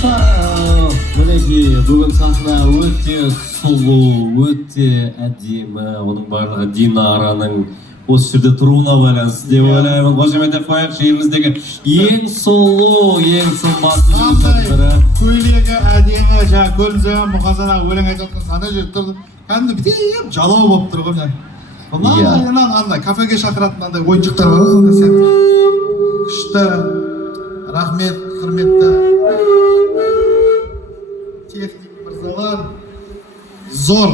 Мінекей, бүгін сахна өте сұлу, өте әдемі. Оның барлығы Динараның осы жерде тұруына байланысты деп ойлаймын. Қошемет деп қояйықшы, еліміздегі ең сұлу, ең сымбатты бірі. Көйлегі әдемі, жаңа көрдіңіздер мұқасанаға өлең айтатын қандай жерде тұрды. Кәдімгі бітеп жалау болып тұр ғой. Андай кафеге шақыратын андай ойыншықтар бар ғой, сондай сияқты. Күшті, рахмет, құрметті техник мырзалар. Зор.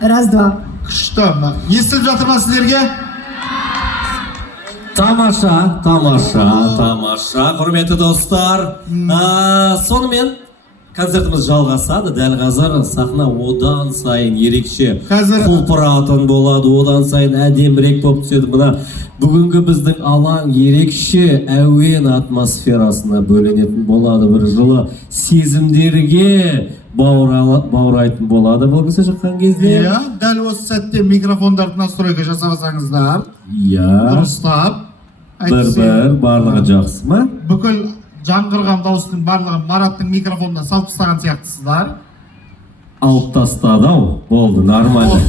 Раз-два. Күшті. Естіліп жатыр ма сіздерге? Тамаша, тамаша, тамаша. Құрметті достар. Сонымен концертіміз жалғасады. Дәл қазір сахна одан сайын ерекше құлпыратын болады, одан сайын әдемірек болып түседі. Мына бүгінгі біздің алаң ерекше әуен атмосферасына бөленетін болады. Бір жылы сезімдерге баурайтын болады. Бұл кісі шыққан кезде. Дәл осы сәтте микрофондарды настройка жасағансаңыздар. Дұрыстап. Бір барлығы жақсы ма? Бүкіл жаңғырған дауыстың барлығы Мараттың микрофонына салып тастаған сияқтысыздар. Алып тастады-ау. Болды, нормально.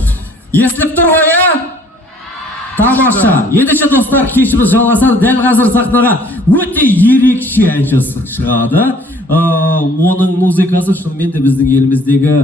Естіліп тұр ғой, Тамаша. Ендеше достар, кешіміз жалғасады. Дәл қазір сахнаға өте ерекше әнші шығады. Оның музыкасы шынымен де біздің еліміздегі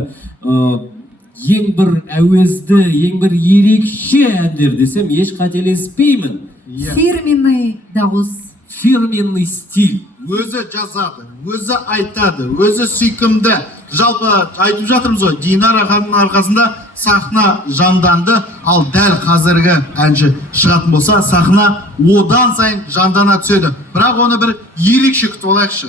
ең бір әуезді, ең бір ерекше әндер десем, еш қателеспеймін. Фирменный дауыс. Фирменный стиль. Өзі жазады, өзі айтады, өзі сүйкімді. Жалпы айтып жатырмыз ғой, Динара ханымның арқасында сахна жанданды, ал дәл қазіргі әнші шығатын болса, сахна одан сайын жандана түседі. Бірақ оны бір ерекше күтіп алайықшы.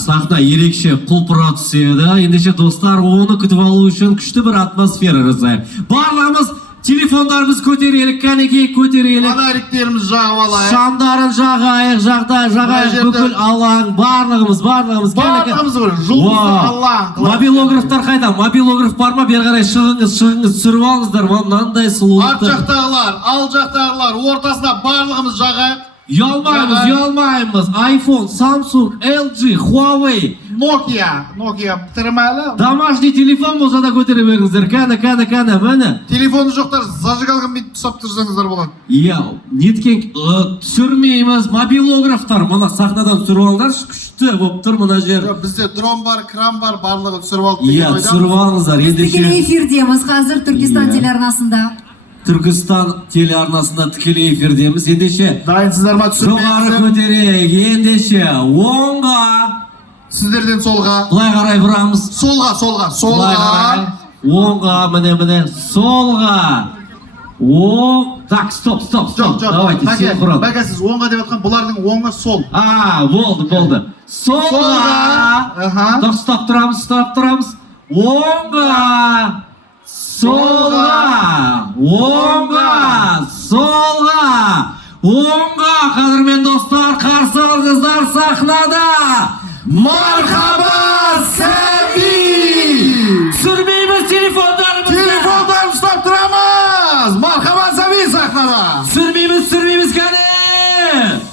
Сахна ерекше құлпыра түседі. Ендеше достар, оны күтіп алу үшін күшті бір атмосфера жасайық. Барлығымыз телефондарымыз көтерелік, кәнекей көтерелік. Фонариктеріміз жағып алайық. Шамдарын жағайық, жағайық, бүкіл алаң, барлығымыз. Барлығымыз бір жұлдызды алаң. Мобилографтар қайда? Мобилограф бар ма? Бер қарай шығыңыз, түсіріп алыңыздар. Мынандай сұлулықты. Арт жақтағылар, ал жақтағылар, ортасына барлығымыз жағайық. Ұялмаймыз. iPhone, Samsung, LG, Huawei, Nokia бітірмәлі. Домашний телефон болса да көтере беріңіздер. Кәні, мәні. Телефоны жоқтар, зажигалған бет тұсап тұрсаңыздар болады. Неткен түсірмейміз. Мобилографтар, мұна сахнадан түсіріп алыңдар, күшті болып тұр мұна жер. Бізде дрон бар, кран бар, барлығы түсіріп алып. Түсіріп алыңыздар. Тікелей эфирдеміз қазір Түркістан телеарнасында. Түркістан телеарнасында тікелей эфирдеміз. Ендеше дайынсыздар ма түсірмейміз? Жоғары көтерейік. Ендеше оңға, сіздерден солға, былай қарай бұрамыз. Солға. Оңға, міне, солға. Так, стоп. Давайте, сен құрал. Бәке, сіз оңға деп атқан, бұлардың оңға сол. Болды. Солға. Стоп тұрамыз. Оңға. Оңға, қадірмен достар, қарсы алыңыздар сахнада. Мархаб!